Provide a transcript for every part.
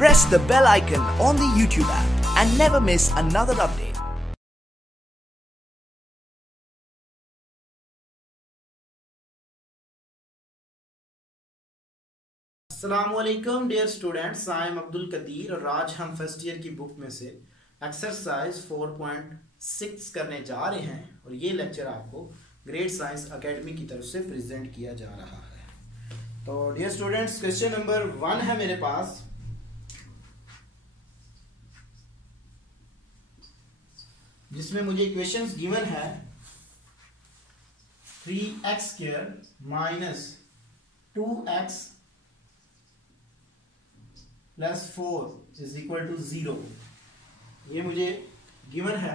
Press the bell icon on the YouTube app and never miss another update. अस्सलामुअलैकुम dear students, I am Abdul Qadir और आज हम first year की book में से एक्सरसाइज 4.6 करने जा रहे हैं और ये लेक्चर आपको ग्रेड साइंस एकेडमी की तरफ से प्रेजेंट किया जा रहा है। तो डियर स्टूडेंट्स, क्वेश्चन नंबर 1 है मेरे पास। जिसमें मुझे इक्वेशंस गिवन है 3x² minus 2x plus 4 is equal to 0। ये मुझे गिवन है,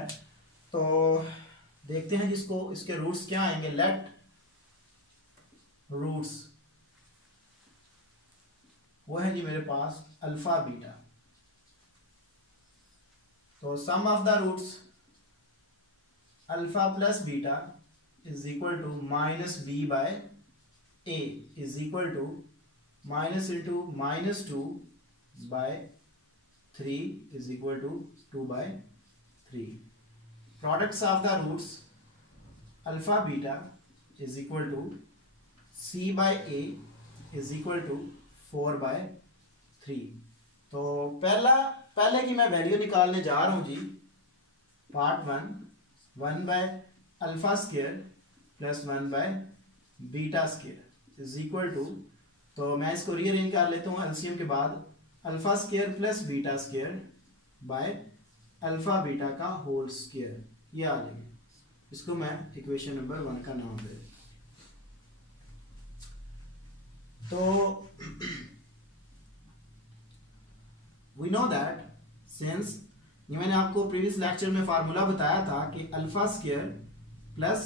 तो देखते हैं जिसको इसके रूट्स क्या आएंगे। लेट रूट्स वो है जी मेरे पास अल्फा बीटा। तो sum of the roots alpha plus beta is equal to minus B by A is equal to minus into minus 2 by 3 is equal to 2 by 3. Products of the roots alpha beta is equal to c by a is equal to 4 by 3. तो पहले की मैं value निकालने जा रहा हूं जी। Part 1 by alpha square plus 1 by beta square is equal to, तो मैं इसको रीअरेंज कर लेता हूं एलसीएम के बाद। Alpha square plus beta square by alpha beta का होल स्क्वायर, ये आ जाएगा। इसको मैं इक्वेशन नंबर 1 का नाम दे। तो वी नो दैट सिंस, ये मैंने आपको प्रीवियस लेक्चर में फार्मूला बताया था कि alpha square plus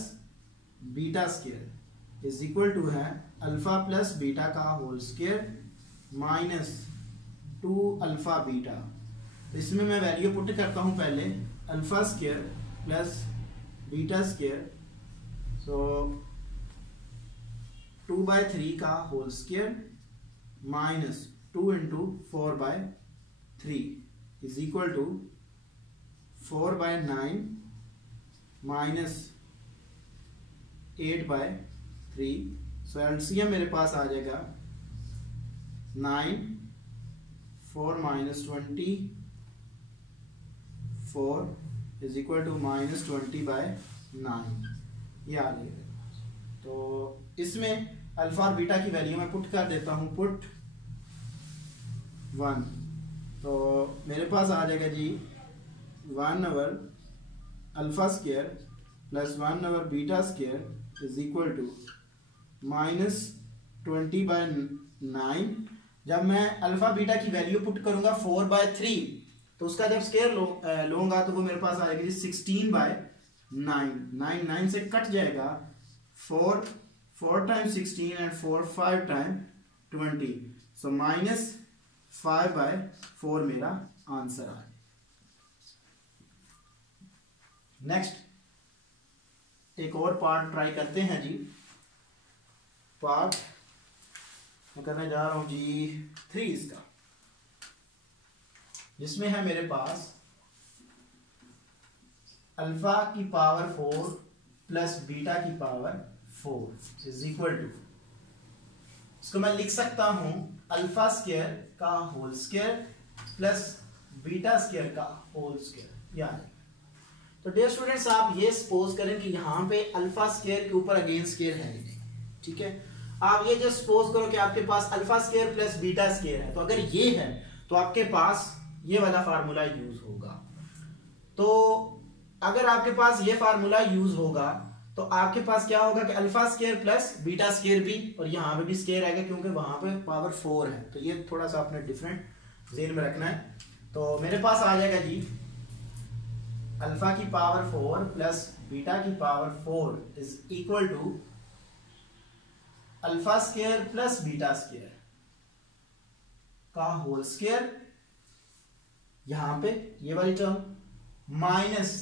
beta square is equal to है अल्फा प्लस बीटा का whole square minus 2 alpha beta. तो इसमें मैं वैल्यू पुट करता हूं पहले alpha square plus beta square, so 2 by 3 का whole square minus 2 into 4 by 3 is equal to 4 by 9 minus 8 by 3। So LCM मेरे पास आ जाएगा 9 4 minus 20 4 is equal to minus 20 by 9, ये आ जाएगा। तो इसमें अल्फा और बीटा की वैल्यू मैं पुट कर देता हूँ, पुट 1। तो मेरे पास आ जाएगा जी 1 over alpha square plus 1 over beta square is equal to minus 20 by 9। जब मैं अल्फा बीटा की वैल्यू पुट करूंगा 4 by 3, तो उसका जब स्क्वायर लूंगा तो वो मेरे पास आएगा जी 16 by 9। 9 से कट जाएगा, 4 times 16 and 5 times 20, so minus 5 by 4 मेरा आंसर है। नेक्स्ट एक और पार्ट ट्राई करते हैं जी। पार्ट मैं करने जा रहा हूं जी 3 इसका, जिसमें है मेरे पास अल्फा की पावर 4 प्लस बीटा की पावर 4 इज इक्वल टू, इसको मैं लिख सकता हूं अल्फा स्क्वायर का whole square plus beta square का होल स्क्वायर, यानी। तो डियर स्टूडेंट्स, आप ये सपोज करें कि यहां पे अल्फा स्क्वायर के ऊपर अगेंस्ट स्क्वायर है, ठीक है। आप ये जो सपोज करो कि आपके पास alpha square plus beta square है, तो अगर ये है तो आपके पास ये वाला फार्मूला यूज होगा। तो अगर आपके पास ये फार्मूला यूज होगा तो आपके पास क्या होगा कि alpha square plus beta square भी, और यहां पे भी स्क्वायर आएगा क्योंकि वहां पे पावर 4 है। तो ये थोड़ा सा आपने डिफरेंट ज़हन में रखना है। तो मेरे पास आ जाएगा जी अल्फा की पावर 4 प्लस बीटा की power 4 is equal to alpha square plus beta square का होल स्क्वायर, यहां पे ये वाली टर्म माइनस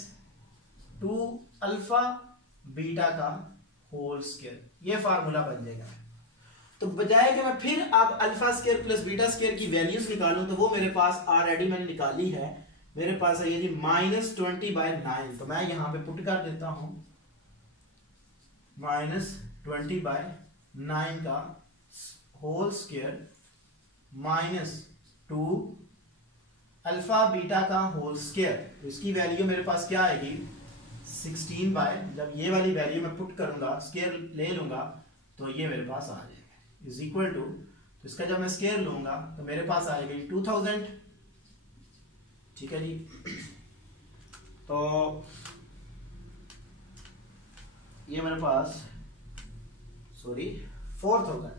2 अल्फा बीटा का होल स्क्वायर, ये फार्मूला बन जाएगा। तो बजाय कि मैं फिर अब alpha square plus beta square की वैल्यूज निकालूं, तो वो मेरे पास ऑलरेडी मैंने निकाली है। मेरे पास है ये जी -20/9। तो मैं यहां पे पुट कर देता हूं -20/9 का होल स्क्वायर -2 अल्फा बीटा का होल स्क्वायर। तो इसकी वैल्यू मेरे पास क्या आएगी 16 जब ये वाली वैल्यू मैं पुट करूंगा, स्क्वायर ले लूंगा, तो ये मेरे पास आ जाएगा इज इक्वल टू, तो इसका जब मैं स्क्वायर लूंगा तो मेरे पास आएगा 2000। ठीक है जी। तो ये मेरे पास 4000,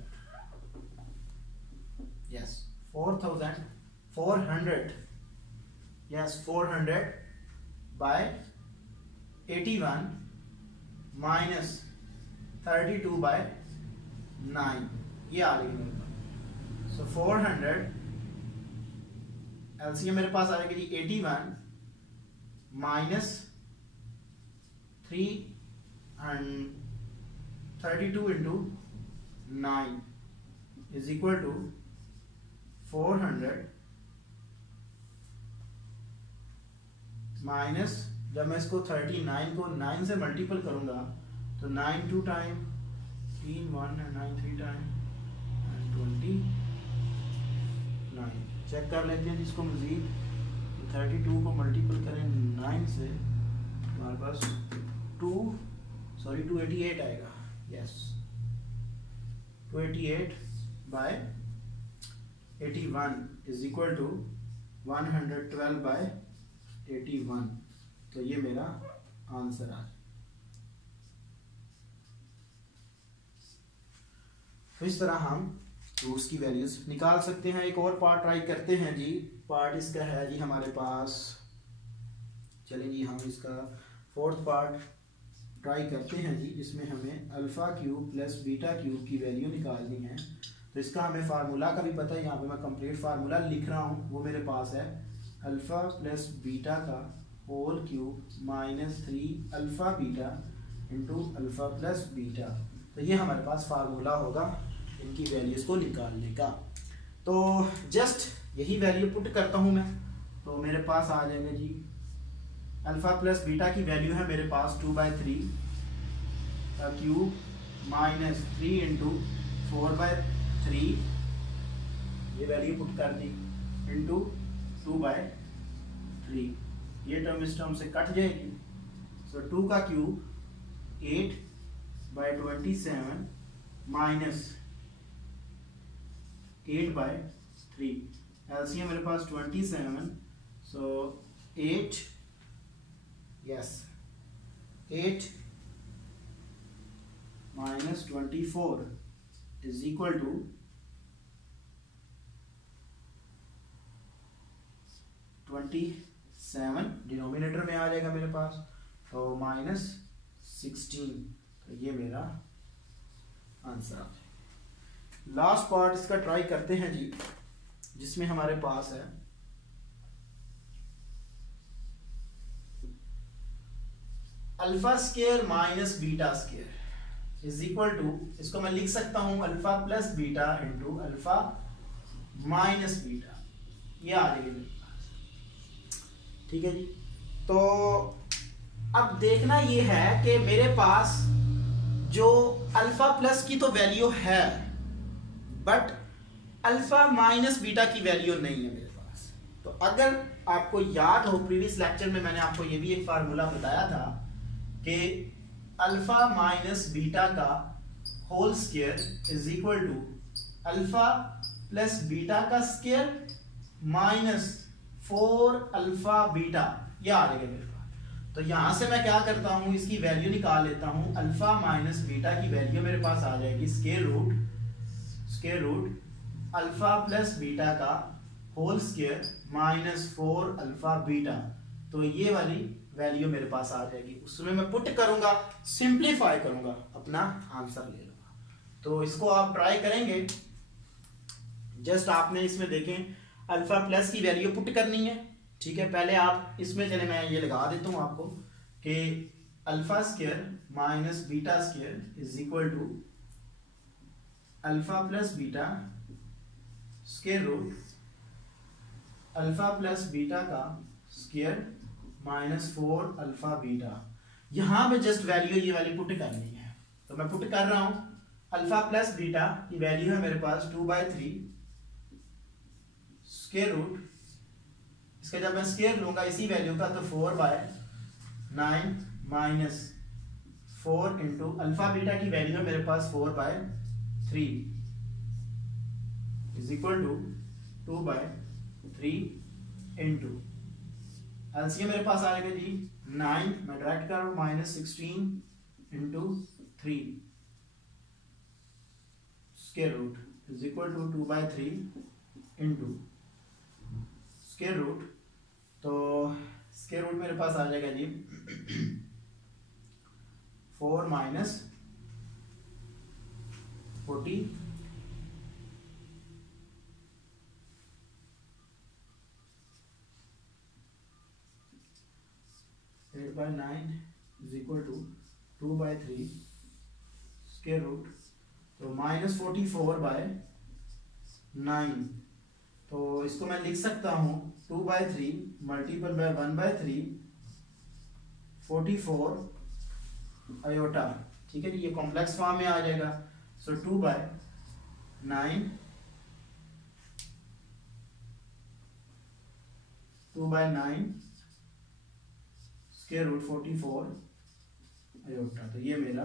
यस 4400, यस 400/81 -32/9 ये आ रही है मेरे पास। सो 400 एलसीएम मेरे पास आ जाएगी जी 81 -32 into 9 is equal to 400 minus, जब मैं इसको 39 को 9 से मल्टीपल करूंगा तो 9 2 टाइम 3 1 9 3 टाइम 29। चेक कर लेते हैं जिसको मजीद। 32 को मल्टीपल करें 9 से, हमारे पास 288 आएगा। Yes 288/81 is equal to 112/81। तो ये मेरा आंसर आ। तो इस तरह हम रूट्स की वैल्यूज निकाल सकते हैं। एक और पार्ट ट्राई करते हैं जी। पार्ट इसका है जी हमारे पास, चलें जी हम इसका फोर्थ पार्ट ट्राई करते हैं जी, जिसमें हमें alpha cube plus beta cube की वैल्यू निकालनी है। तो इसका हमें फार्मूला का भी पता है, यहाँ पे मैं कंप्लीट फार्मूला लिख रहा हूँ। वो मेरे पास है अल्फा प्लस बीटा का whole cube -3 alpha beta into alpha plus beta. तो ये हमारे पास फार्मूला होगा इनकी वैल्यूज को निकालने का। तो जस्ट यही वैल्यू पुट करता हूं मैं, तो मेरे पास आ जाएगा जी अल्फा प्लस बीटा की वैल्यू है मेरे पास 2/3 का क्यूब -3 इंटू 4/3, ये वैल्यू पुट कर दी, इंटू 2/3। ये टर्म इस टर्म से कट जाएगी। सो 2 का क्यूब 8/27 माइनस 8/3। एलसीएम मेरे पास 27, so 8, yes 8 minus 24 is equal to 27, denominator में आ जाएगा मेरे पास, तो -16। तो ये मेरा आंसर। लास्ट पार्ट इसका ट्राई करते हैं जी, जिसमें हमारे पास है alpha square minus beta square is equal to, इसको मैं लिख सकता हूं alpha plus beta into alpha minus beta. ये आ जाएगी मेरे पास। ठीक है जी। तो अब देखना ये है कि मेरे पास जो अल्फा प्लस की तो वैल्यू है, बट अल्फा माइनस बीटा की वैल्यू नहीं है मेरे पास। तो अगर आपको याद हो, प्रीवियस लेक्चर में मैंने आपको ये भी एक फार्मूला बताया था कि अल्फा माइनस बीटा का whole square is equal to alpha plus beta का स्क्वायर माइनस 4 अल्फा बीटा। ये आ जाएगा मेरे पास। तो यहां से मैं क्या करता हूं, इसकी वैल्यू निकाल लेता हूं। अल्फा माइनस बीटा की वैल्यू मेरे पास आ जाएगी square root alpha plus beta का whole square minus 4 alpha beta. तो ये वाली वैल्यू मेरे पास आ जाएगी। उसमें मैं पुट करूंगा, सिंप्लीफाई करूंगा, अपना आंसर ले लूंगा। तो इसको आप ट्राई करेंगे। जस्ट आपने इसमें देखें अल्फा प्लस की वैल्यू पुट करनी है। ठीक है, पहले आप इसमें चले, मैं ये लगा देता हूं आपको कि alpha square minus beta square is equal to alpha plus beta square root alpha plus beta का स्क्वायर माइनस 4 अल्फा बीटा। यहां पे जस्ट वैल्यू ये वाली पुट करनी है, तो मैं पुट कर रहा हूं। अल्फा प्लस बीटा की वैल्यू है मेरे पास 2/3 स्क्वायर रूट, इसका जब मैं स्क्वायर लूंगा इसी वैल्यू का तो 4/9 माइनस 4 इंटू अल्फा बीटा की वैल्यू है मेरे पास 4/3 is equal to 2/3 into LCM मेरे पास आएगा जी 9, मैं डायरेक्ट कर रहा हूं minus 16 into 3 square root is equal to 2/3 into square root, तो स्क्वायर रूट मेरे पास आ जाएगा जी 4 minus 40 8/9 is equal to 2/3 square root, तो माइनस 44/9, तो इसको मैं लिख सकता हूं 2/3 मल्टीपल बाय 1/3 44 आयोटा। ठीक है जी, ये कॉम्प्लेक्स फॉर्म में आ जाएगा। सो 2/9 स्क्वायर रूट 44 आयोटा, तो ये मेरा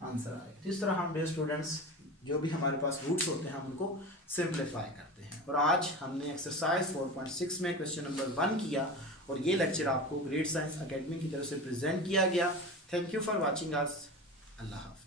आंसर आएगा। तो इस तरह हम डे स्टूडेंट्स जो भी हमारे पास रूट्स होते हैं हम उनको सिंप्लीफाई करते हैं। और आज हमने एक्सरसाइज 4.6 में क्वेश्चन नंबर 1 किया और ये लेक्चर आपको ग्रेड साइंस एकेडमी की तरफ से प्रेजेंट किया गया। Thank you for watching us. अल्लाह हाफ़िज़।